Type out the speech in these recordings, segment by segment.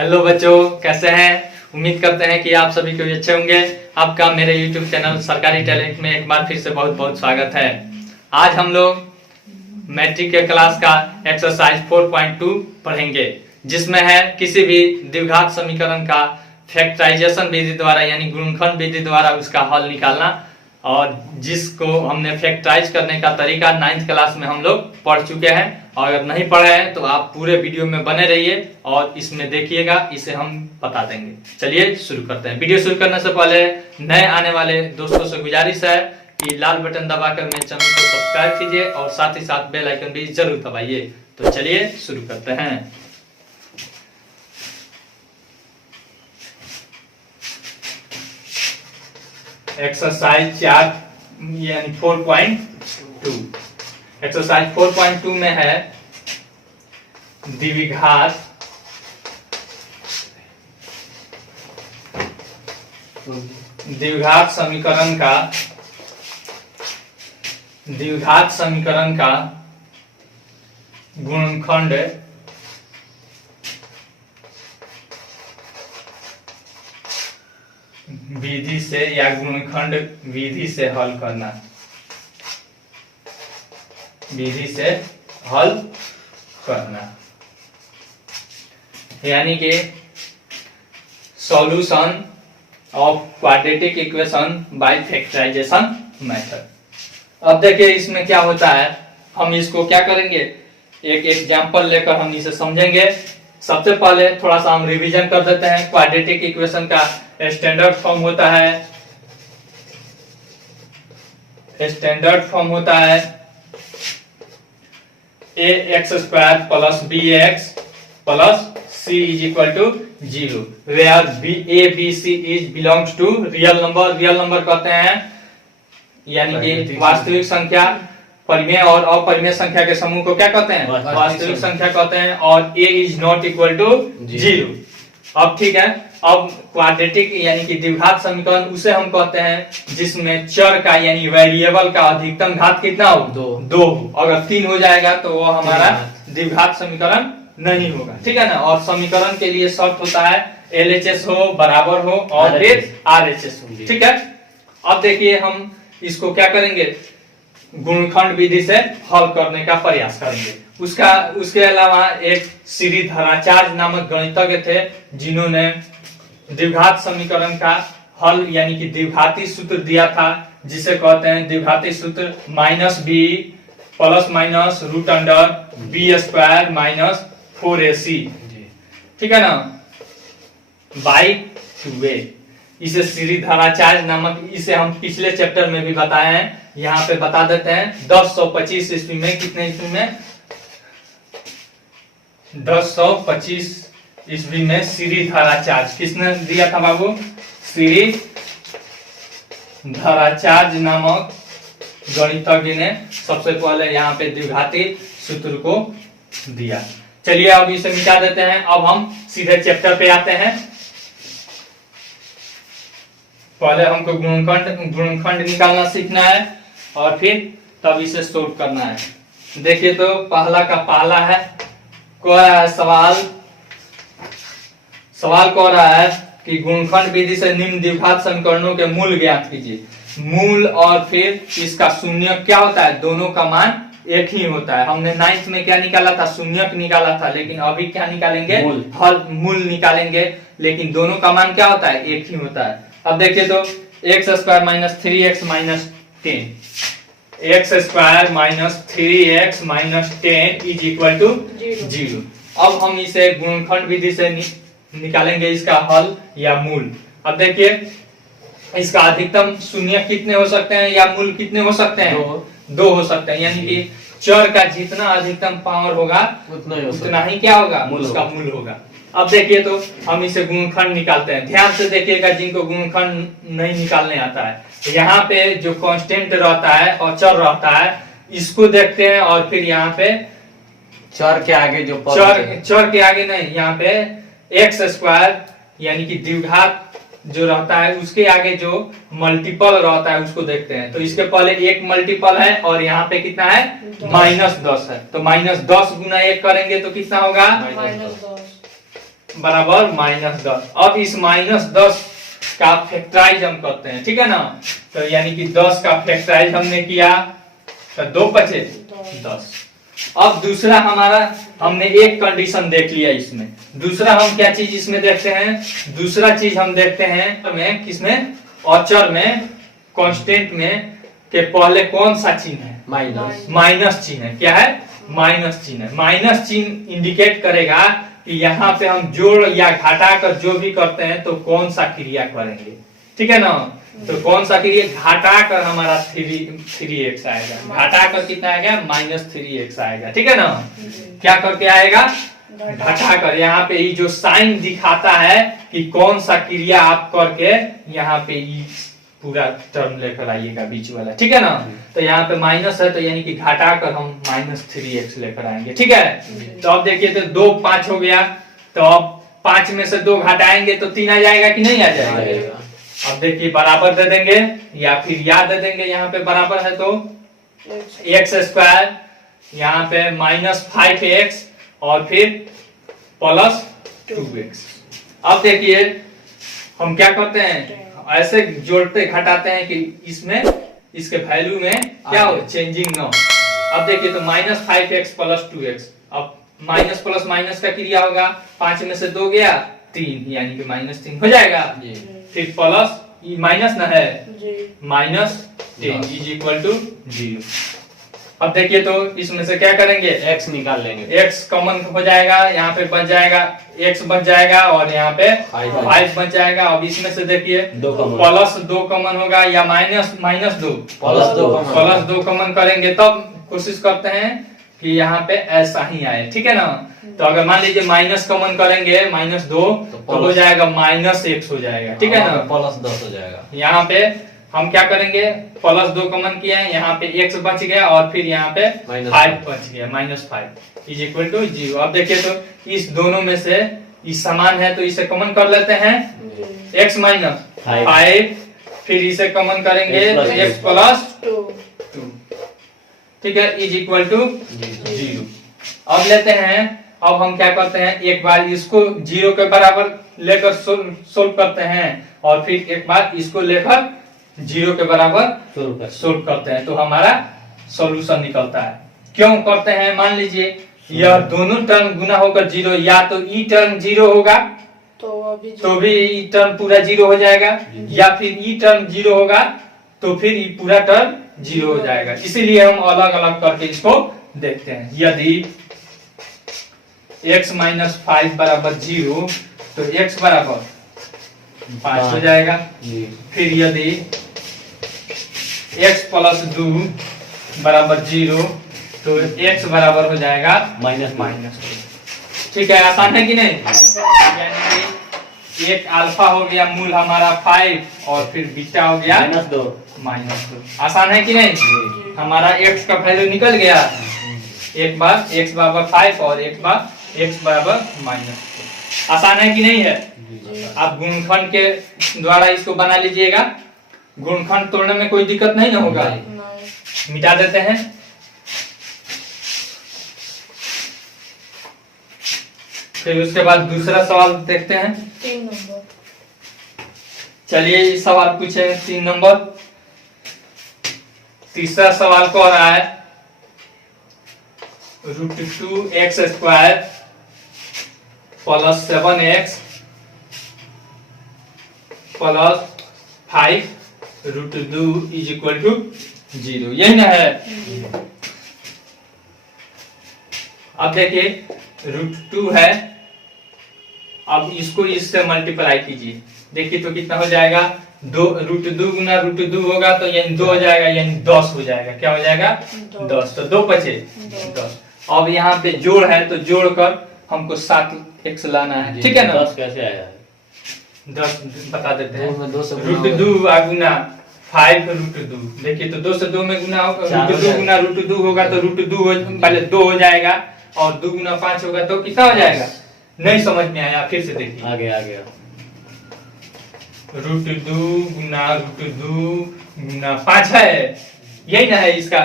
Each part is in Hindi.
हेलो बच्चों, कैसे हैं। उम्मीद करते हैं कि आप सभी को अच्छे होंगे। आपका मेरे YouTube चैनल सरकारी टैलेंट में एक बार फिर से बहुत बहुत स्वागत है। आज हम लोग मैट्रिक के क्लास का एक्सरसाइज 4.2 पढ़ेंगे, जिसमें है किसी भी द्विघात समीकरण का फैक्टराइजेशन विधि द्वारा यानी गुणनखंड विधि द्वारा उसका हल निकालना, और जिसको हमने फैक्टराइज करने का तरीका 9th क्लास में हम लोग पढ़ चुके हैं। और अगर नहीं पढ़े हैं तो आप पूरे वीडियो में बने रहिए और इसमें देखिएगा, इसे हम बता देंगे। चलिए शुरू करते हैं। वीडियो शुरू करने से पहले नए आने वाले दोस्तों से गुजारिश है कि लाल बटन दबाकर मेरे चैनल को सब्सक्राइब कीजिए और साथ ही साथ बेल आइकन भी जरूर दबाइए। तो चलिए शुरू करते हैं। एक्सरसाइज 4 यानी 4.2। एक्सरसाइज 4.2 में है द्विघात समीकरण का गुणनखंड विधि से या गुणनखंड विधि से हल करना, यानी कि solution of quadratic equation by factorisation method. अब देखिए इसमें क्या होता है, हम इसको क्या करेंगे, एक एग्जांपल लेकर हम इसे समझेंगे। सबसे पहले थोड़ा सा हम रिवीजन कर देते हैं। क्वाड्रेटिक इक्वेशन का स्टैंडर्ड फॉर्म होता है ax² plus bx plus c is equal to 0, where a b c is belongs to real number कहते हैं, यानी कि वास्तविक संख्या। परिमेय और अपरिमेय संख्या के समूह को क्या कहते हैं, वास्तविक संख्या कहते हैं। और a is not equal to 0। अब ठीक है, अब क्वाड्रेटिक यानी कि द्विघात समीकरण उसे हम कहते हैं जिसमें चर का यानी वेरिएबल का अधिकतम घात कितना हो, 2 हो। अगर 3 हो जाएगा तो वो हमारा द्विघात समीकरण नहीं होगा, ठीक है ना। और समीकरण के लिए शर्त होता है LHS हो, बराबर हो और फिर RHS हो, ठीक है। अब देखिए हम इसको क्या करेंगे, गुणनखंड विधि से हल करने का प्रयास करेंगे। उसके अलावा एक श्रीधराचार्य नामक गणितज्ञ थे जिन्होंने द्विघात समीकरण का हल यानी कि द्विघाती सूत्र दिया था, जिसे कहते हैं द्विघाती सूत्र -b plus minus root under b² minus 4ac, ठीक है ना, बाई 2a। इसे श्रीधराचार्य नामक, इसे हम पिछले चैप्टर में भी बताए हैं, यहाँ पे बता देते हैं। 1025 ईस्वी में, कितने ईस्वी में, 1025 ईस्वी में श्रीधराचार्य, किसने दिया था बाबू, श्रीधराचार्य नामक गणितज्ञ ने सबसे पहले यहाँ पे द्विघाती सूत्र को दिया। चलिए अब इसे मिटा देते हैं। अब हम सीधे चैप्टर पे आते हैं। पहले हमको गुणनखंड निकालना सीखना है और फिर तब इसे सोल्व करना है। देखिए तो पहला का पहला है, कह रहा है सवाल कह रहा है कि गुणनखंड विधि से निम्न द्विघात समीकरणों के मूल ज्ञात कीजिए। मूल और फिर इसका शून्य क्या होता है, दोनों का मान एक ही होता है। हमने 9th में क्या निकाला था, शून्यक निकाला था, लेकिन अभी क्या निकालेंगे, मूल निकालेंगे, लेकिन दोनों का मान क्या होता है, एक ही होता है। अब देखिए तो x² minus 3x minus 10, x² minus 3x minus 10 is equal to 0। अब हम इसे गुणनखंड विधि से निकालेंगे इसका हल या मूल। अब देखिए इसका अधिकतम शून्य कितने हो सकते हैं या मूल कितने हो सकते हैं, 2 हो सकते हैं, यानी कि चर का जितना अधिकतम पावर होगा उतना ही क्या होगा, उसका मूल होगा। अब देखिए तो हम इसे गुणनखंड निकालते हैं। ध्यान से देखिएगा जिनको गुणनखंड नहीं निकालने आता है, यहाँ पे जो कांस्टेंट रहता है और चर रहता है इसको देखते हैं, और फिर यहाँ पे चर के आगे जो चर के आगे नहीं, यहाँ पे x² यानी कि द्विघात जो रहता है उसके आगे जो मल्टीपल रहता है उसको देखते हैं। तो इसके पहले एक मल्टीपल है और यहाँ पे कितना है, -10 है। तो -10 गुना 1 करेंगे तो कितना होगा, बराबर -10। अब इस -10 का फैक्टराइज हम करते हैं, ठीक है ना। तो यानी कि 10 का फैक्टराइज हमने किया तो 2 बचे 10। अब दूसरा हमारा हमने एक कंडीशन देख लिया इसमें। दूसरा हम क्या चीज इसमें देखते हैं, दूसरा चीज हम देखते हैं में किसमें, अचर में, कांस्टेंट में के पहले कौन सा चिन्ह है, माइनस चिन्ह है। क्या है, माइनस चिन्ह है। माइनस चिन्ह इंडिकेट करेगा कि यहाँ पे हम जोड़ या घटा कर जो भी करते हैं तो कौन सा क्रिया करेंगे, ठीक है ना। तो कौन सा क्रिया, घटा कर हमारा 3x आएगा। घटा कर कितना आएगा, -3x आएगा, ठीक है ना। क्या करके आएगा, घटा कर। यहाँ पे ये जो साइन दिखाता है कि कौन सा क्रिया आप करके यहाँ पे ये पूरा टर्म लेकर आइएगा बीच वाला, ठीक है ना। तो यहाँ पे माइनस है तो यानी कि घटा कर हम -3x लेकर आएंगे, ठीक है। तो अब देखिए तो 2 5 हो गया, तो अब 5 में से 2 घटाएंगे तो 3 आ जाएगा कि नहीं आ जाएगा। अब देखिए बराबर दे देंगे या फिर याद दे देंगे, यहाँ पे बराबर है तो x², यहाँ पे -5x और फिर +2x। अब देखिए हम क्या करते हैं, ऐसे जोड़ते घटाते हैं कि इसमें इसके वैल्यू में क्या हो, चेंजिंग ना हो। अब देखिए तो -5x + 2x, अब माइनस प्लस माइनस का क्रिया होगा, 5 में से 2 गया 3, यानी कि -3 हो जाएगा। फिर प्लस माइनस ना है, -10 = 0। अब देखिए तो इसमें से क्या करेंगे, x निकाल लेंगे, x कॉमन हो जाएगा, यहाँ पे बच जाएगा x बच जाएगा और यहाँ पे 5 बच जाएगा। अब इसमें से देखिए +2 कॉमन होगा या -2 +2 कॉमन करेंगे, तब कोशिश करते हैं कि यहाँ पे ऐसा ही आए, ठीक है ना। तो अगर मान लीजिए माइनस कॉमन करेंगे -2 तो हो जाएगा -x हो जाएगा, ठीक है ना, +10 हो जाएगा। यहाँ पे हम क्या करेंगे, +2 कॉमन किए हैं, यहाँ पे x बच गया और फिर यहाँ पे 5 बच गया, -5 = 0। अब देखिए तो इस दोनों में से इस समान है तो इसे कॉमन कर लेते हैं, x - 5, फिर इसे कॉमन करेंगे तो x + 2, ठीक है, = 0। अब लेते हैं, अब हम क्या करते हैं, एक बार इसको 0 के बराबर लेकर सोल्व करते हैं और फिर एक बार इसको लेकर 0 के बराबर सोल्व करते हैं, तो हमारा सॉल्यूशन निकलता है। क्यों करते हैं, मान लीजिए यह दोनों टर्म गुना होकर 0, या तो ई टर्म 0 होगा तो भी ई टर्म पूरा 0 हो जाएगा, या फिर ई टर्म 0 होगा तो फिर ई पूरा टर्म 0 हो जाएगा। इसीलिए हम अलग अलग करके इसको देखते हैं। यदि x - 5 = 0 तो x बराबर 5 हो जाएगा। फिर यदि x + 2 = 0 तो x बराबर हो जाएगा -2। ठीक है, आसान है कि नहीं। यानी कि एक अल्फा हो गया मूल हमारा 5 और फिर बीटा हो गया -2। आसान है कि नहीं। हमारा x का वैल्यू निकल गया, एक बार x बराबर 5 और एक बार x बराबर -2। आसान है कि नहीं है। आप गुणनखंड के द्वारा इसको बना लीजिएगा, गुणनखंड तोड़ने में कोई दिक्कत नहीं ना होगा। मिटा देते हैं। फिर उसके बाद दूसरा सवाल देखते हैं। 3 नंबर। चलिए सवाल पूछे 3 नंबर। तीसरा सवाल कह रहा है √2x² + 7x + 5 √2 = 0। यही ना है। अब देखिए √2 है, अब इसको इससे मल्टीप्लाई कीजिए, देखिए तो कितना हो जाएगा, √2 गुना √2 होगा तो यानी 2 हो जाएगा, यानी 10 हो जाएगा। क्या हो जाएगा, 10। तो 2 बचे 10। अब यहाँ पे जोड़ है तो जोड़कर हमको 7x लाना है, ठीक है ना। 10 कैसे आया है, 10 बता देते हैं। √2 गुना 5 √2, देखिए तो 2 से 2 में गुना होगा, √2 गुना √2 होगा तो √2 पहले 2 हो जाएगा और 2 गुना 5 होगा तो कितना हो जाएगा। नहीं समझ में आया, फिर से देखिए। आ गया √2 गुना √2 गुना 5 है, यही ना है इसका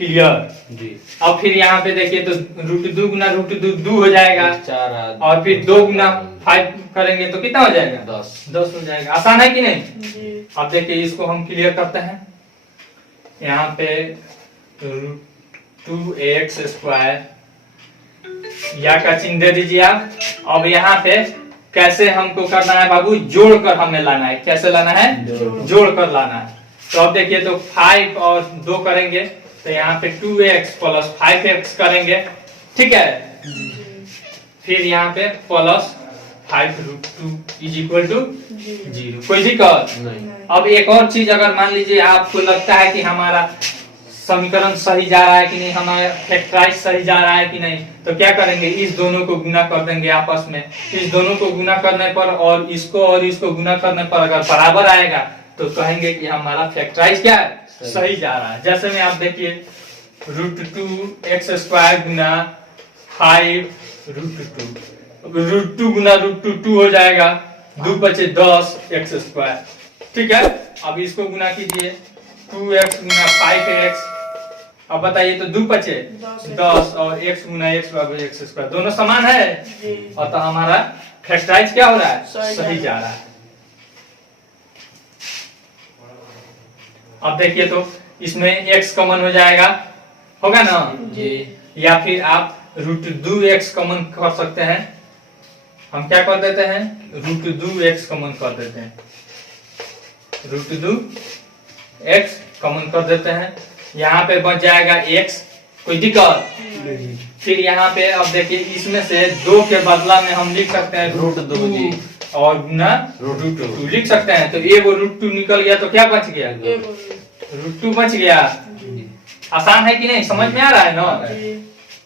क्लियर जी। अब फिर यहाँ पे देखिए तो √2 गुना √2 2 हो जाएगा 4 और फिर 2 गुना 5 करेंगे तो कितना हो जाएगा? 10 हो जाएगा। आसान है कि नहीं? जी। अब देखिए इसको हम क्लियर करते हैं। यहाँ पे 2x² या का चिन्ह दे दीजिए आप। अब यहाँ पे कैसे हमको करना है बाबू? जोड़कर हमें लाना है। कैसे लाना है? जोड़कर लाना है। तो अब देखिए, तो 5 और 2 करेंगे तो यहाँ पे 2x प्लस 5x करेंगे, ठीक है। फिर यहाँ पे प्लस 5√2 इज इक्वल टू 0। कोई दिक्कत नहीं। अब एक और चीज, अगर मान लीजिए आपको लगता है कि हमारा समीकरण सही जा रहा है कि नहीं, हमारा फैक्टराइज सही जा रहा है कि नहीं, तो क्या करेंगे? इस दोनों को गुना कर देंगे आपस में। इस दोनों को गुना करने पर और इसको गुना करने पर अगर बराबर आएगा तो कहेंगे कि हमारा फैक्टराइज क्या है? सही जा रहा है। जैसे में आप देखिए √2x² गुना 5√2, √2 गुना √2 हो जाएगा, 2 बचे 10x², ठीक है। अब इसको गुना कीजिए, 2x गुना 5x। अब बताइए, तो 2 बचे 10 और x गुना x बराबर x², दोनों समान है और तो हमारा फैक्टराइज क्या हो रहा है? सही जा रहा है। अब देखिए, तो इसमें x कॉमन हो जाएगा, होगा ना जी। या फिर आप √2x कॉमन कर सकते हैं। हम क्या कर देते हैं? √2x कॉमन कर देते हैं, √2x कॉमन कर देते हैं। यहाँ पे बच जाएगा x, कोई दिक्कत? फिर यहाँ पे अब देखिए, इसमें से 2 के बदला में हम लिख सकते हैं √2 जी। और गुना √2 लिख सकते हैं। तो ये वो √2 निकल गया तो क्या बच गया? √2 बच गया। आसान है कि नहीं? समझ में आ रहा है ना?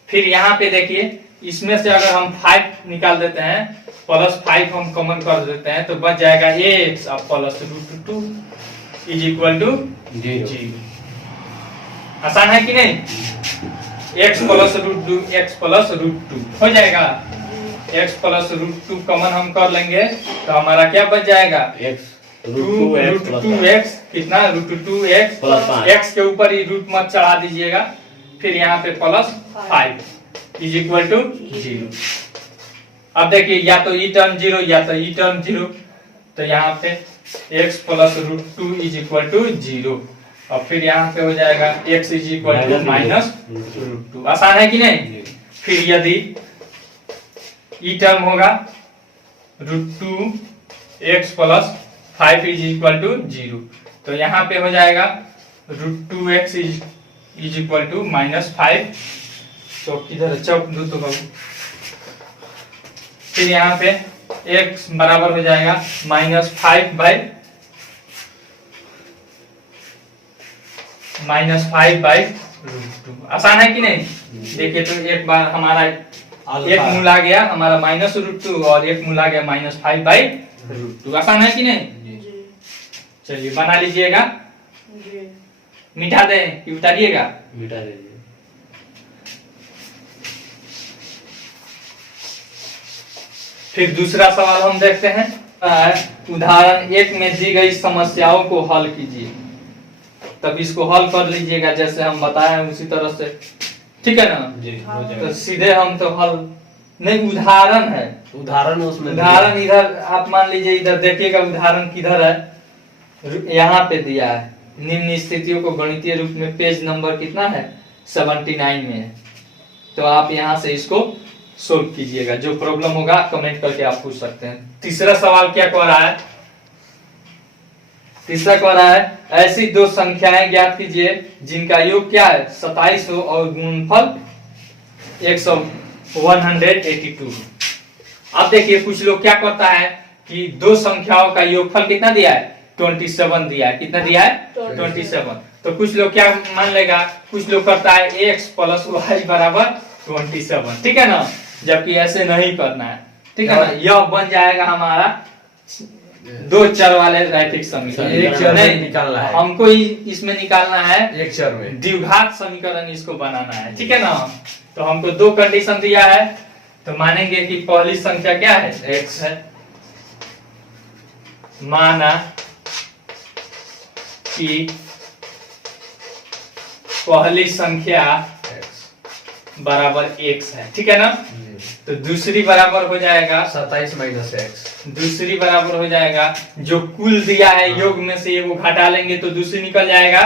फिर यहाँ पे देखिए, इसमें से अगर हम 5 निकाल देते हैं, प्लस 5 हम कॉमन कर देते हैं, तो बच जाएगा x और प्लस √2 इज इक्वल टू 0। आसान है कि नहीं? x प्लस √2 हो जाएगा। x प्लस √2 कॉमन हम कर लेंगे तो हमारा क्या बच जाएगा? √2x कितना? √2x plus 5। x के ऊपर ही रूट मत चढ़ा दीजिएगा। फिर यहाँ पे प्लस 5 इज इक्वल टू 0। अब देखिए, या तो ई टर्म 0 या तो ई टर्म 0, तो यहाँ पे x plus √2 is equal to 0 और फिर यहाँ पे हो जाएगा x is equal to minus √2। आसान है कि नहीं? फिर यदि ई टर्म होगा √2x plus 5 is equal to 0, तो यहाँ पे हो जाएगा √2x इज इक्वल टू -5। तो किधर चौक दो तो बाबू। फिर यहाँ पे x बराबर हो जाएगा -5/√2। आसान है कि नहीं? देखिए, तो एक बार हमारा एक मूल आ गया हमारा -√2 और एक मूल आ गया -5/√2। आसान है कि नहीं? चलिए बना लीजिएगा। मिटा दें कि उतारिएगा? मिटा दीजिए। फिर दूसरा सवाल हम देखते हैं। उदाहरण 1 में दी गई समस्याओं को हल कीजिए। तब इसको हल कर लीजिएगा जैसे हम बताए उसी तरह से, ठीक है ना जी, हो तो जाएगा। सीधे हम तो हल नहीं, उदाहरण है। उदाहरण उसमें उदाहरण इधर आप मान लीजिए, इधर देखिएगा उदाहरण किधर है, यहाँ पे दिया है। निम्न स्थितियों को गणितीय रूप में पेज नंबर कितना है? 79 में है। तो आप यहाँ से इसको सोल्व कीजिएगा। जो प्रॉब्लम होगा कमेंट करके आप पूछ सकते हैं। तीसरा सवाल क्या कह रहा है? तीसरा कह रहा है, ऐसी दो संख्याएं ज्ञात कीजिए जिनका योग क्या है? 27 हो और गुणनफल 182। अब देखिए, कुछ लोग क्या करता है कि दो संख्याओं का योगफल कितना दिया है? 27 दिया है। कितना दिया है? 27। तो कुछ लोग क्या मान लेगा, कुछ लोग करता है x प्लस y बराबर 27, ठीक है ना, जबकि ऐसे नहीं करना है, ठीक है ना। यह बन जाएगा हमारा 2 चर वाले रैखिक समीकरण। एक चर में निकालना है, हमको इसमें निकालना है एक चर में द्विघात समीकरण, इसको बनाना है, ठीक है ना। तो हमको 2 कंडीशन दिया है, तो मानेंगे कि पहली संख्या क्या है? x है। माना कि पहली संख्या बराबर x है, ठीक है ना। तो दूसरी बराबर हो जाएगा 27 माइनस एक्स। दूसरी बराबर हो जाएगा जो कुल दिया है योग में से वो घटा लेंगे तो दूसरी निकल जाएगा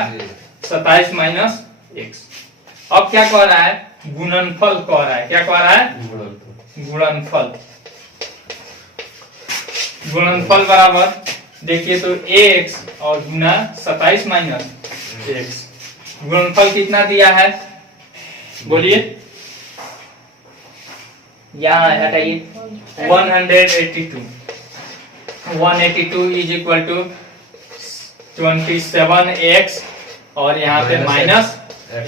27 माइनस एक्स। अब क्या कह रहा है? गुणनफल कह रहा है। क्या कह रहा है? गुणनफल। गुणनफल बराबर देखिए तो एक्स और गुना 27 माइनस एक्स। गुणनफल कितना दिया है बोलिए? यहाँ हटाइए 182। 182 इज इक्वल टू 27x और यहाँ पे माइनस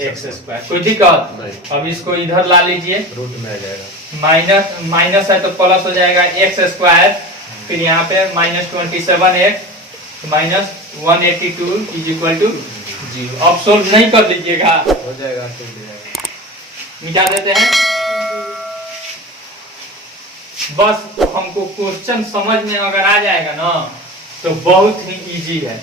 एक्स स्क्वायर। कोई दिक्कत? अब इसको इधर ला लीजिए, रूट में आ जाएगा। माइनस माइनस है तो प्लस हो जाएगा एक्स स्क्वायर, फिर यहाँ पे minus 27x minus 182 is equal to 0। अब सोल्व नहीं कर लीजिएगा, हो जाएगा, मिटा देते हैं। बस हमको क्वेश्चन समझ में अगर आ जाएगा ना तो बहुत ही इजी है।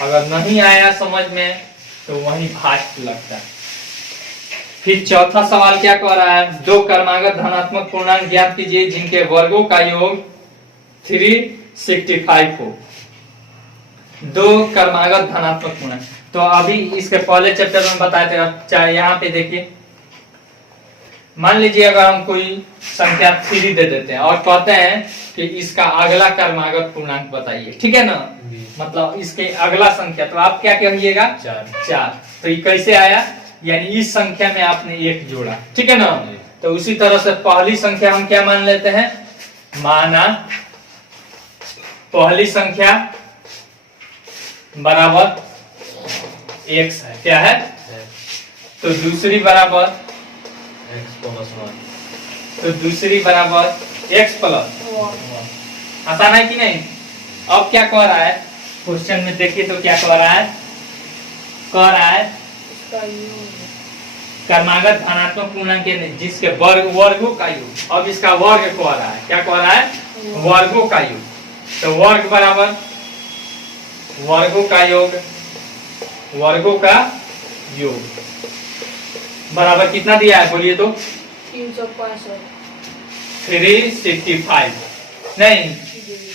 अगर नहीं आया समझ में तो वही फास्ट लगता है। फिर चौथा सवाल क्या कह रहा है? दो क्रमागत धनात्मक पूर्णांक ज्ञात कीजिए जिनके वर्गों का योग 365 हो। दो क्रमागत धनात्मक पूर्णांक, तो अभी इसके पहले चैप्टर में बताए थे। अब चाहे यहाँ पे देखिए, मान लीजिए अगर हम कोई संख्या 3 दे देते हैं और कहते हैं कि इसका अगला क्रमागत पूर्णांक बताइए, ठीक है ना? मतलब इसके अगला संख्या, तो आप क्या कहिएगा? 4। तो ये कैसे आया? यानी इस संख्या में आपने 1 जोड़ा, ठीक है ना? तो उसी तरह से पहली संख्या हम क्या मान लेते हैं? माना पहली संख्या बराबर x है। क्या है? तो दूसरी बराबर तो दूसरी बराबर x प्लस। आसान है कि नहीं? अब क्या कह रहा है क्वेश्चन में? देखिए तो क्या कह रहा है? कह रहा है क्रमागत धनात्मक पूर्णांक जिसके वर्गों का योग। अब इसका वर्ग कह रहा है। क्या कह रहा है? वर्गों का योग। तो वर्ग बराबर वर्गों का योग, वर्गों का योग बराबर कितना दिया है बोलिए तो? 365। नहीं,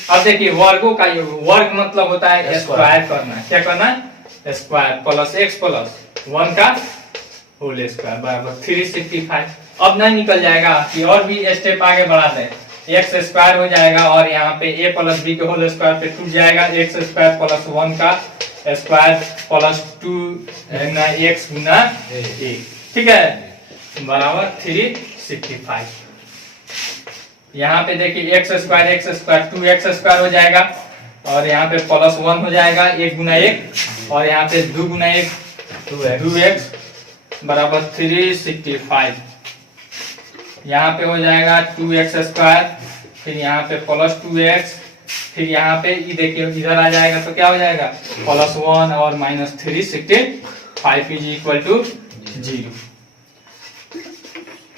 अब देखिए वर्गों का योग, वर्ग मतलब होता है स्क्वायर करना। क्या करना? स्क्वायर प्लस एक्स प्लस 1 का होल स्क्वायर बराबर 365। अब नहीं निकल जाएगा कि और भी स्टेप आगे बढ़ा दें, एक्स स्क्वायर हो जाएगा और यहाँ पे a प्लस बी के होल स्क्वायर पे टूट जाएगा, एक्स स्क्वायर प्लस 1 का square plus 2 Guna x Guna a, ठीक है, बराबर 365। यहाँ पे देखिए एक्स स्क्वायर 2x स्क्वायर हो जाएगा और यहाँ पे प्लस 1 हो जाएगा 1 गुना 1 और यहाँ पे 2 गुना 1 2x बराबर 365। यहाँ पे हो जाएगा 2x स्क्वायर, फिर यहाँ पे प्लस 2x, फिर यहाँ पे ये देखिए इधर आ जाएगा तो क्या हो जाएगा? प्लस 1 और minus 365 is equal to 0।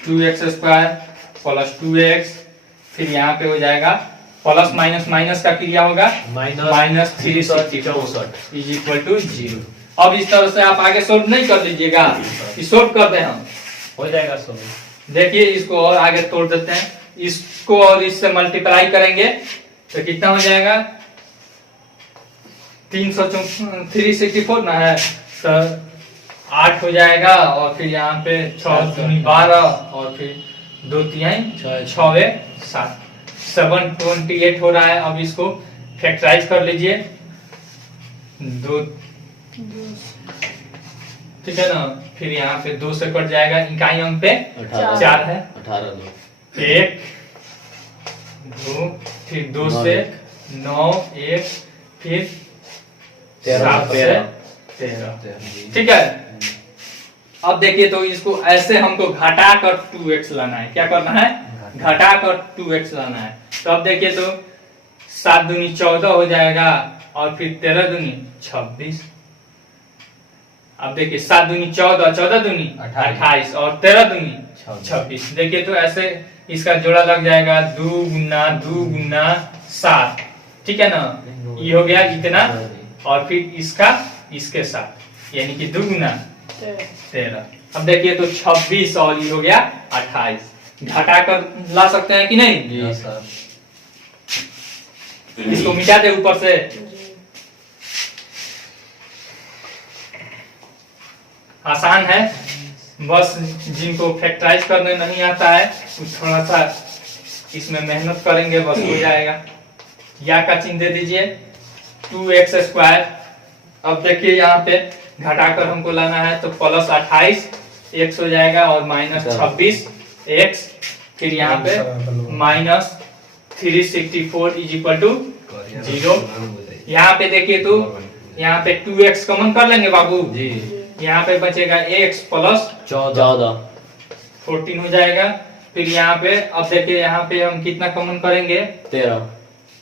2x square plus 2x, फिर यहाँ पे हो जाएगा प्लस माइनस माइनस का क्रिया होगा माइनस 364 इज इक्वल टू 0। अब इस तरह से आप आगे सोल्व नहीं कर लीजिएगा, सोल्व कर दे हम, हो जाएगा सोल्व। देखिए इसको और आगे तोड़ देते हैं, इसको और इससे मल्टीप्लाई करेंगे तो कितना हो जाएगा? 364 ना है तो 8 हो जाएगा और फिर यहाँ पे 6 दूनी 12 और फिर 2 तिहाई 6 7 728 हो रहा है। अब इसको फैक्टराइज कर लीजिए, 2 ठीक है ना, फिर यहाँ पे 2 से कट जाएगा, इकाई अंक पे 4 है, 18 1 2 फिर 2 से 9 1 फिर 7 से 13, ठीक है। अब देखिए तो इसको ऐसे हमको घटा कर 2x लाना है। क्या करना है? घटा कर 2x लाना है। तो अब देखिए तो 7 दूनी 14 हो जाएगा और फिर 13 दूनी 26। अब देखिए 7 दूनी 14, 14 दूनी 28 और 13 दूनी 26। देखिए तो ऐसे इसका जोड़ा लग जाएगा 2 गुना 7, ठीक है ना, ये हो गया इतना और फिर इसका इसके साथ यानी कि 2 गुना 13। अब देखिए तो 26 और ये हो गया 28। घटा कर ला सकते हैं कि नहीं? जी सर। इसको मिटा दे ऊपर से। आसान है, बस जिनको फैक्टराइज करने नहीं आता है वो थोड़ा सा इसमें मेहनत करेंगे, बस हो जाएगा। या का चिन्ह दे दीजिए 2x²। अब देखिए यहाँ पे घटाकर हमको लाना है तो प्लस 28 x हो जाएगा और माइनस 26 x, फिर यहाँ पे माइनस 364 इज इक्वल टू 0। यहाँ पे देखिए तो यहाँ पे 2x कॉमन कर लेंगे बाबू जी। यहाँ पे बचेगा x प्लस 14 14 हो जाएगा। फिर यहाँ पे अब देखिए यहाँ पे हम कितना कॉमन करेंगे 13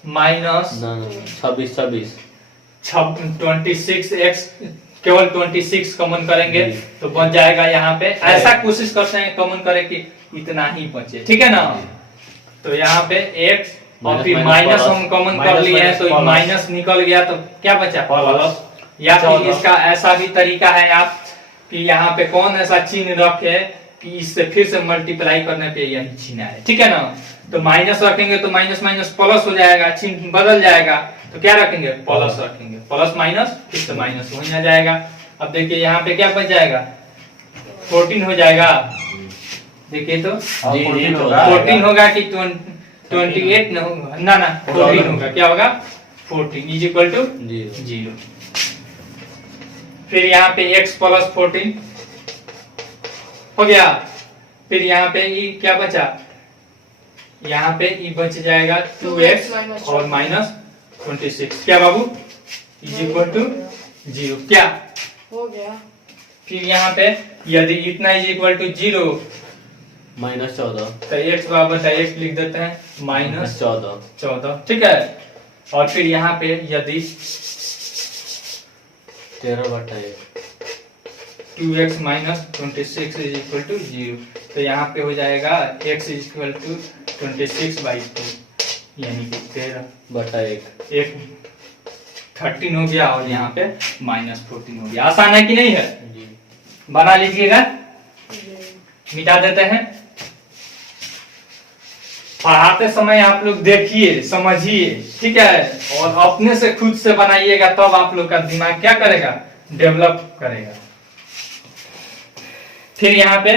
माइनस 26 26x, केवल 26 कॉमन करेंगे तो बच जाएगा यहाँ पे। ऐसा कोशिश करते हैं कॉमन करे कि इतना ही बचे, ठीक है ना। तो यहाँ पे x और फिर माइनस हम कॉमन कर लिए हैं तो माइनस निकल गया तो क्या बचा प्लस। या फिर इसका ऐसा भी तरीका है आप कि यहाँ पे कौन ऐसा चिन्ह रखे कि इससे फिर से मल्टीप्लाई करने पे यही चिन्ह है, ठीक है ना। तो माइनस रखेंगे तो माइनस माइनस प्लस हो जाएगा, चिन्ह बदल जाएगा तो क्या रखेंगे प्लस रखेंगे, प्लस माइनस फिर से माइनस हो ही जाएगा। अब देखिए यहाँ पे क्या बच जाएगा 14 हो जाएगा। देखिए तो 14 होगा कि 28 ना 14 होगा, क्या होगा 14 इज इक्वल टू 0। फिर यहाँ पे x प्लस 14 हो गया। फिर यहाँ पे ई क्या बचा, यहाँ पे ई बच जाएगा 2x और माइनस 26, क्या बाबू इज इक्वल टू 0, क्या हो गया। फिर यहाँ पे यदि इतना इज इक्वल टू 0 माइनस 14 तो x बराबर x लिख देते हैं माइनस 14, ठीक है। और फिर यहाँ पे यदि 13/1 2x minus 26 is equal to 0, तो यहाँ पे हो जाएगा x इज इक्वल टू 26/2 यानी कि 13/1 एक 13 हो गया और यहाँ पे माइनस 14 हो गया। आसान है कि नहीं है? बना लीजिएगा, मिटा देते हैं। पढ़ाते समय आप लोग देखिए समझिए, ठीक है, और अपने से खुद से बनाइएगा तब आप लोग का दिमाग क्या करेगा डेवलप करेगा। फिर यहाँ पे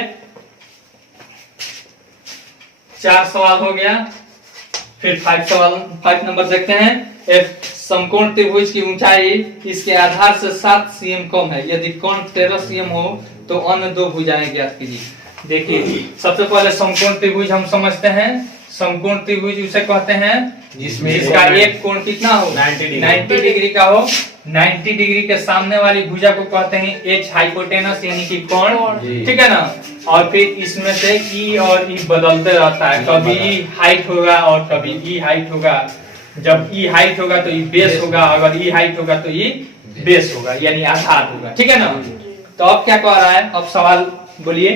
4 सवाल हो गया। फिर 5 नंबर देखते हैं। एक समकोण त्रिभुज की ऊंचाई इसके आधार से 7 cm कम है, यदि कोण 13 cm हो तो अन्य दो भुजाएं ज्ञात कीजिए। देखिए सबसे पहले समकोण त्रिभुज हम समझते हैं। समकोण त्रिभुज उसे कहते हैं जिसका एक कोण कितना हो 90 डिग्री का हो। 90 डिग्री के सामने वाली भुजा को कहते हैं एच हाइपोटेनस यानी कि कोण, ठीक है ना। और फिर इसमें से ई और ई बदलते रहता है, कभी ई हाइट होगा और कभी ई हाइट होगा। जब ई हाइट होगा तो ई बेस होगा, अगर ई हाइट होगा तो ई बेस होगा यानी आधार होगा, ठीक है ना। तो अब क्या कह रहा है, अब सवाल बोलिए।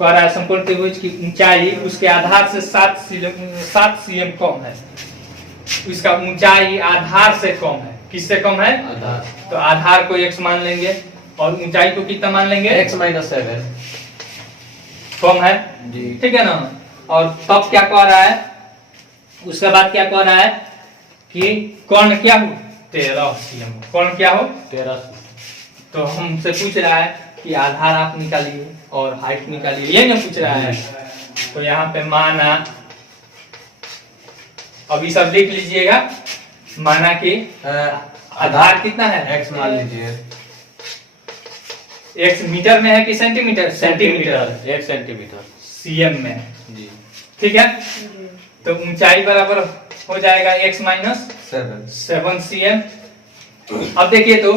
कह रहा है समकोण त्रिभुज की ऊंचाई उसके आधार से 7 cm कम है। इसका ऊंचाई आधार से कम है, किससे कम है आधार। तो आधार को x मान लेंगे और ऊंचाई को कितना मान लेंगे x - 7 कम है जी, ठीक है ना। और तब क्या कह रहा है, उसके बाद क्या कह रहा है कि कोण क्या हो 13 cm, कोण क्या हो 13। तो हमसे पूछ रहा है कि आधार आप निकालिए और हाइट निकालिए, ये ना पूछ रहा है। तो यहाँ पे माना, अभी सब लिख लीजिएगा, माना कि आधार कितना है x मान लीजिए, x मीटर में है कि सेंटीमीटर, 1 सेंटीमीटर cm में है, जी। ठीक है। तो ऊंचाई बराबर हो जाएगा x माइनस 7 cm। अब देखिए तो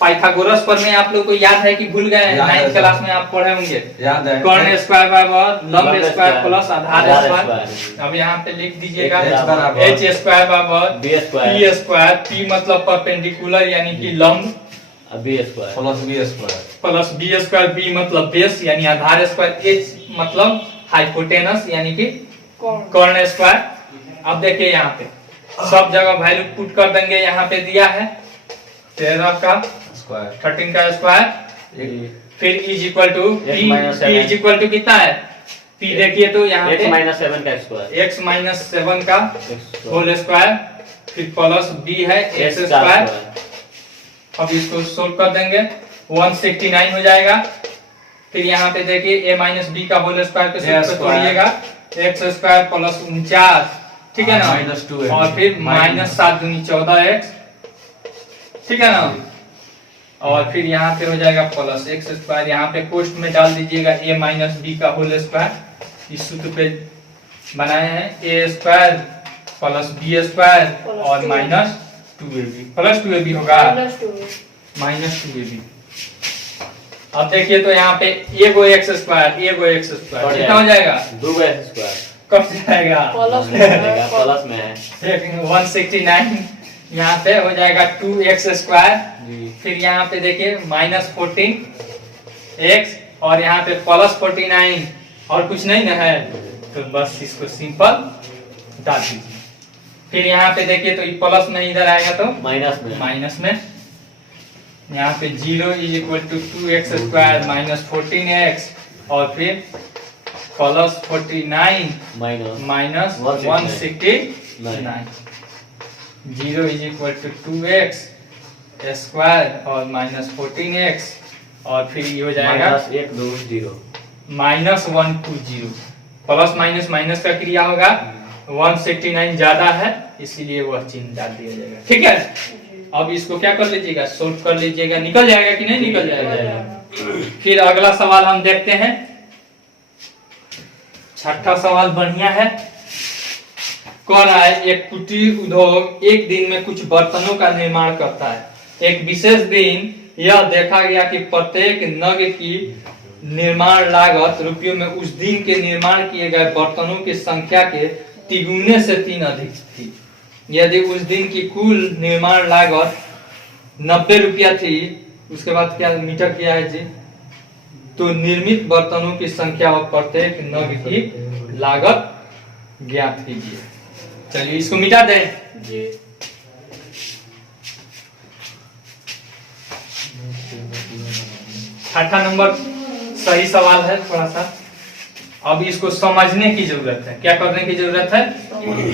पाइथागोरस पर में आप लोग को याद है कि भूल गए हैं, 9th क्लास में आप पढ़े होंगे। याद है कर्ण स्क्वायर बराबर लंब square plus Aadhaar Aadhaar square. Square. अब यहाँ पे लिख दीजिएगा H h स्क्वायर बराबर b square, p square, p मतलब परपेंडिकुलर यानी कि लंब, b square plus b square, b मतलब बेस यानी आधार स्क्वायर, h मतलब हाइपोटेनस यानी कि कर्ण स्क्वायर। अब देखिए यहाँ पे सब जगह वैल्यू पुट कर देंगे। यहाँ पे दिया है 13 का स्क्वायर, 13 का स्क्वायर फिर is equal to X P minus 7. Is equal to कितना है? पी देखिए तो यहाँ x पे माइनस 7 का स्क्वायर x माइनस 7 का x होल स्क्वायर, फिर प्लस b है x स्क्वायर। अब इसको सोल्व कर देंगे 169 हो जाएगा। फिर यहाँ पे देखिए a माइनस बी का होल स्क्वायर के सूत्र पे तोड़िएगा, x स्क्वायर प्लस 49, ठीक है ना, -2 और फिर माइनस 7 दूनी 14x, ठीक है ना, और फिर यहाँ पे हो जाएगा प्लस x स्क्वायर, यहाँ पे कोष्ठ में डाल दीजिएगा a माइनस बी का होल स्क्वायर, इस सूत्र पे बनाए हैं, a square plus B square और माइनस 2ab, प्लस 2ab होगा माइनस 2ab। अब देखिए तो यहाँ पे एगो एक्स स्क्वायर कितना हो जाएगा? 2x स्क्वायर कब जाएगा? प्लस में है 169, यहाँ पे हो जाएगा 2x स्क्वायर, जी। फिर यहाँ पे देखिए माइनस 14x और यहाँ पे प्लस 49 और कुछ नहीं ना है, तो बस इसको सिंपल डाल दीजिए। फिर यहाँ पे देखिए तो प्लस में इधर आएगा तो माइनस में, यहाँ पे 0 is equal to 2x square minus 14x और फिर plus 49 minus 169, 0 is equal to 2x square और माइनस 14x और फिर ये हो जाएगा माइनस 120, प्लस माइनस माइनस का क्रिया होगा, 169 ज्यादा है इसीलिए वह चिन्ह डाल दिया जाएगा, ठीक है। अब इसको क्या कर लीजिएगा, सोल्व कर लीजिएगा, निकल जाएगा कि नहीं निकल जाएगा। फिर अगला सवाल हम देखते हैं, छठा सवाल बढ़िया है, कह रहा है एक कुटीर उद्योग एक दिन में कुछ बर्तनों का निर्माण करता है। एक विशेष दिन यह देखा गया कि प्रत्येक नग की निर्माण लागत रुपयों में उस दिन के निर्माण किए गए बर्तनों की संख्या के तिगुने से 3 अधिक थी। यदि उस दिन की कुल निर्माण लागत 90 रुपया थी, उसके बाद क्या मीटर किया है जी, तो निर्मित बर्तनों की संख्या और प्रत्येक नग की लागत ज्ञात कीजिए। चलिए इसको मिटा दें जी। छठा नंबर सही सवाल है थोड़ा सा, अब इसको समझने की जरूरत है। क्या करने की जरूरत है?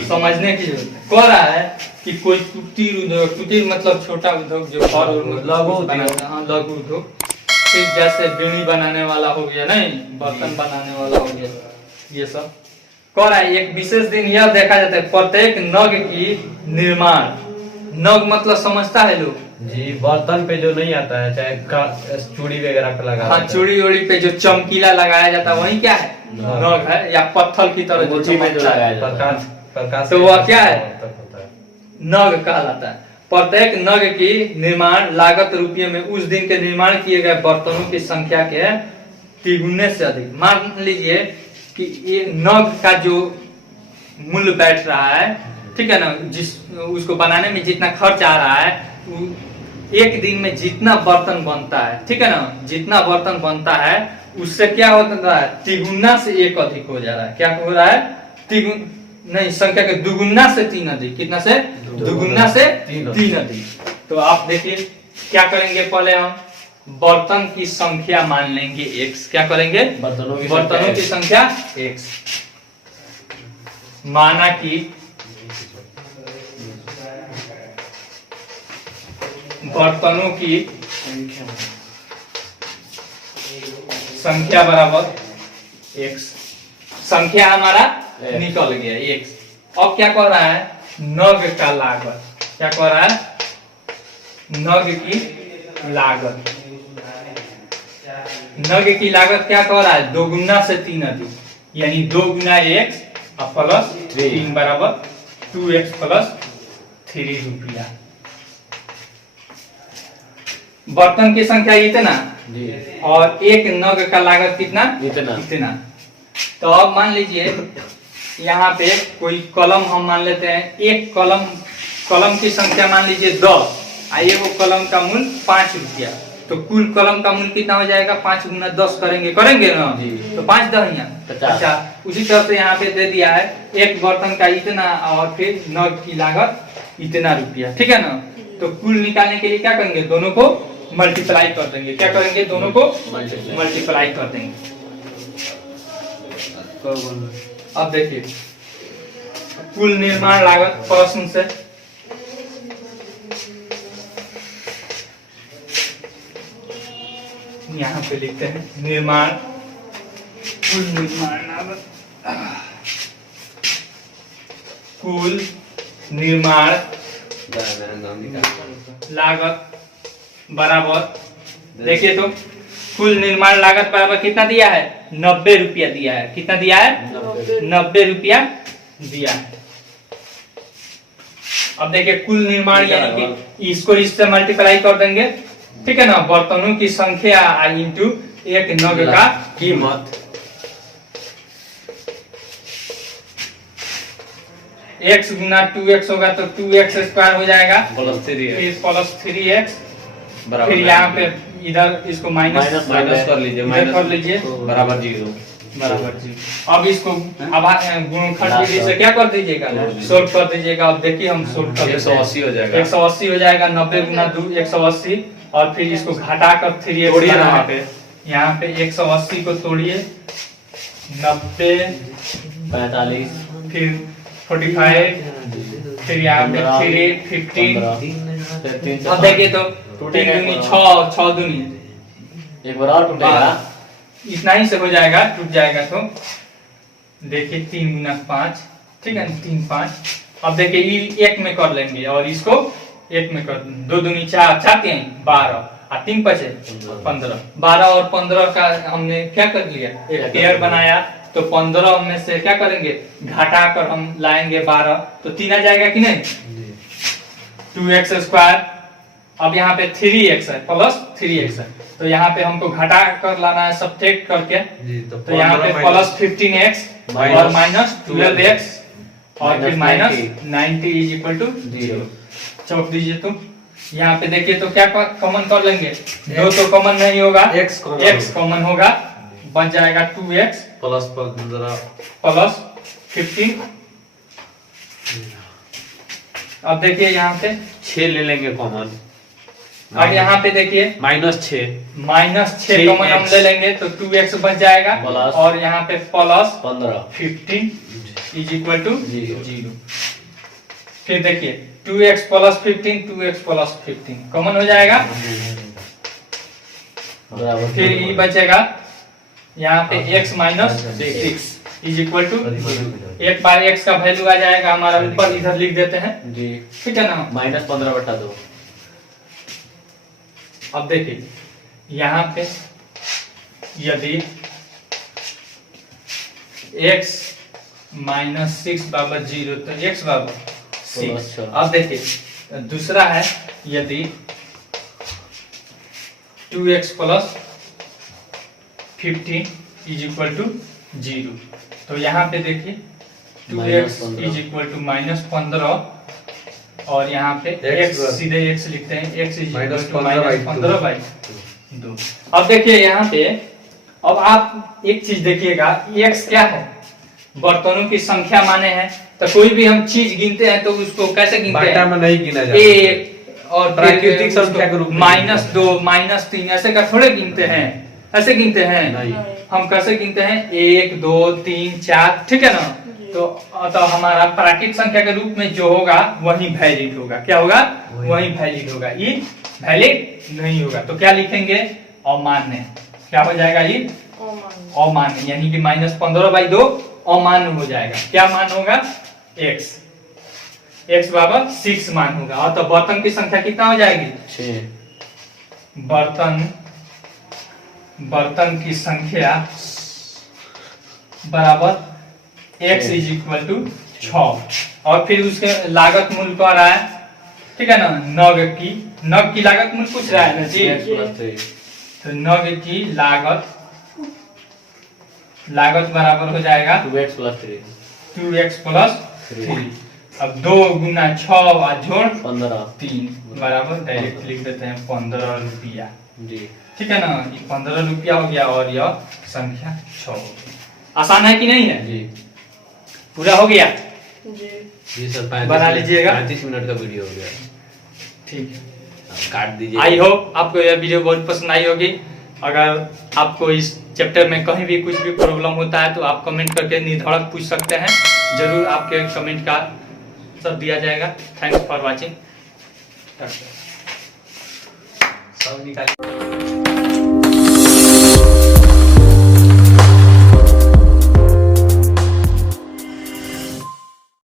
समझने की जरूरत है। कह रहा है कि कोई कुटीर उद्योग, कुटीर मतलब छोटा उद्योग जो लघु उद्योग, फिर जैसे बीड़ी बनाने वाला हो गया, नहीं बर्तन बनाने वाला हो गया, ये सब कह रहा है एक विशेष दिन यह देखा जाता है प्रत्येक नग की निर्माण, नग मतलब समझता है लोग जी, बर्तन पे जो नहीं आता है, चाहे चूड़ी वगैरह पे लगा, हाँ चूड़ी ओड़ी पे जो चमकीला लगाया जाता है वही क्या है? नग है, या पत्थर की तरह जो चमकता है, प्रकाश, तो वह क्या है? नग कहलाता है। प्रत्येक नग की निर्माण लागत रुपये में उस दिन के निर्माण किए गए बर्तनों की संख्या के तिगुने से अधिक। मान लीजिए कि ये नग का जो मूल्य बैठ रहा है, ठीक है ना, जिस उसको बनाने में जितना खर्च आ रहा है, एक दिन में जितना बर्तन बनता है, ठीक है ना, जितना बर्तन बनता है उससे क्या होता है? तिगुना से 1 अधिक हो जा रहा है। क्या हो रहा है? तिगुन नहीं, संख्या के दुगुना से 3 अधिक। कितना से? दुगुना से 3 अधिक। तो आप देखिए क्या करेंगे, पहले हम बर्तन की संख्या मान लेंगे x। क्या करेंगे? बर्तनों की संख्या x। माना कि बर्तनों की संख्या बराबर x। संख्या हमारा निकल गया x। अब क्या कह रहा है? नग का लागत। क्या कह रहा है? नग की लागत। नग की लागत क्या कह रहा है? 2 गुना से 3 अधिक, यानी 2 गुना x और प्लस 3 बराबर 2x प्लस 3 रुपया। बर्तन की संख्या इतना और एक नग का लागत कितना? इतना। तो अब मान लीजिए यहाँ पे कोई कलम हम मान लेते हैं, एक कलम की संख्या मान लीजिए 10, एक कलम का मूल्य 5 रुपया, तो कुल कलम का मूल्य कितना हो जाएगा? 5 गुना 10 करेंगे ना, तो 5 10 अच्छा। उसी तरह से यहाँ पे दे दिया है एक बर्तन का इतना और फिर नग की लागत इतना रुपया, ठीक है ना। तो कुल निकालने के लिए क्या करेंगे? दोनों को मल्टीप्लाई कर देंगे। क्या करेंगे? दोनों को मल्टीप्लाई। मल्टीप्लाई कर देंगे। अब देखिए कुल निर्माण लागत प्रश्न से यहाँ पे लिखते हैं निर्माण, कुल निर्माण लागत, कुल निर्माण लागत बराबर, देखिए तो कुल निर्माण लागत बराबर कितना दिया है? 90 रुपया दिया है। कितना दिया है? 90 रुपया दिया है। अब देखिए कुल निर्माण यानी कि इसको इससे मल्टीप्लाई कर देंगे, ठीक है ना। बर्तनों की संख्या इंटू एक नग का कीमत, x गुना 2x होगा तो 2x स्क्वायर हो जाएगा, प्लस 3x फिर प्लस 3x, बराबर फिर यहाँ पे इधर इसको माइनस माइनस कर लीजिए, इधर कर लीजिए बराबर 0 बराबर जी। अब इसको अब गुणनखंड विधि से क्या कर दीजिएगा? सोल्व कर दीजिएगा। अब देखिए हम सोल्व कर 180 हो जाएगा। 180 हो जाएगा। 90 गुना 2 180, और फिर इसको घटा कर 3x तोड़िए ना यहाँ पे 180 को तोड़िए, 90 45 फिर 45, फिर यहाँ पे 3 15। फिर 3 अब देखिए तो 3 दूनी 6, 6 दूनी एक बार और टूटेगा, इतना ही से हो जाएगा, टूट जाएगा। तो देखिए 3 गुना 5, ठीक है, 3 5। अब देखिए ये एक में कर लेंगे और इसको एक में कर, 2 दूनी 4, 4 3 12 और 3 5 15। 12 और 15 का हमने क्या कर लिया? एक पेयर बनाया। तो 15 में से क्या करेंगे? घटा कर हम लाएंगे 12, तो 3 आ जाएगा कि नहीं? 2x square. अब यहाँ पे 3x है प्लस 3x है, तो यहाँ पे हमको घटा कर लाना है सब्ट्रैक्ट करके। तो यहाँ पे प्लस 15x और माइनस 12x और फिर माइनस 90 इज इक्वल टू 0। चौक दीजिए। तो यहाँ पे देखिए तो क्या कॉमन कर लेंगे? 2 तो कॉमन नहीं होगा, x कॉमन होगा, बच जाएगा 2x प्लस 15 प्लस 15। अब देखिए यहाँ पे 6 ले लेंगे कॉमन। अब यहाँ पे देखिए -6 -6 कॉमन हम ले लेंगे तो 2x बच जाएगा, प्लस और यहाँ पे प्लस 15 इज इक्वल टू 0। 0। फिर देखिए 2x plus 15, 2x plus 15 common हो जाएगा, बराबर फिर ये बचेगा यहाँ पे x minus 6 is equal to, एक बार x का वैल्यू आ जाएगा हमारा ऊपर, इधर लिख देते हैं, जी, ठीक है ना। -15/2। अब देखिए यहाँ पे यदि x माइनस 6 बराबर 0 तो x बराबर 6। अच्छा। अब देखिए दूसरा है यदि 2x plus 15 is equal to 0, तो यहाँ पे देखिए 2x इज इक्वल टू -15 और यहाँ पे x सीधे x लिखते हैं, x इज इक्वल टू -15/2। अब देखिए यहाँ पे, अब आप एक चीज देखिएगा, x क्या है? बर्तनों की संख्या माने हैं, तो कोई भी हम चीज गिनते हैं तो उसको कैसे गिनते हैं? में नहीं गिना जाता, एक और प्राकृतिक संख्या के रूप में -2 -3 ऐसे का थोड़े गिनते हैं, ऐसे गिनते हैं नहीं। हम कैसे गिनते हैं? 1 2 3 4, ठीक है ना। तो हमारा प्राकृतिक संख्या के रूप में जो होगा वही वैलिड होगा। क्या होगा? वही वैलिड होगा, ये वैलिड नहीं होगा। तो क्या लिखेंगे? अमान्य। क्या हो जाएगा ये? अमान्य, यानी कि -15/2 अमान्य हो जाएगा। क्या मान होगा? x बराबर 6 मान होगा। और तो बर्तन की संख्या कितना हो जाएगी? 6। बर्तन की संख्या बराबर x इज इक्वल टू 6, और फिर उसके लागत मूल्य कह रहा है, ठीक है ना। नग की लागत मूल्य पूछ रहा है ना जी। तो नग की लागत बराबर हो जाएगा 2x प्लस 3। 2x plus 3। अब 2 गुना 6 और जोड़ 15 3 बराबर डायरेक्ट लिख देते हैं 15 रुपया, जी, ठीक है ना। ये 15 रुपया हो गया और यह संख्या 6 हो गई। आसान है कि नहीं है? जी, पूरा हो गया जी सर। बना लीजिएगा। 35 मिनट का वीडियो हो गया। ठीक है। काट दीजिए। आई होप आपको यह वीडियो बहुत पसंद आई होगी। अगर आपको इस चैप्टर में कहीं भी कुछ भी प्रॉब्लम होता है तो आप कमेंट करके निर्धारक पूछ सकते हैं, जरूर आपके कमेंट का सब दिया जाएगा। Thanks for watching. सब निकाल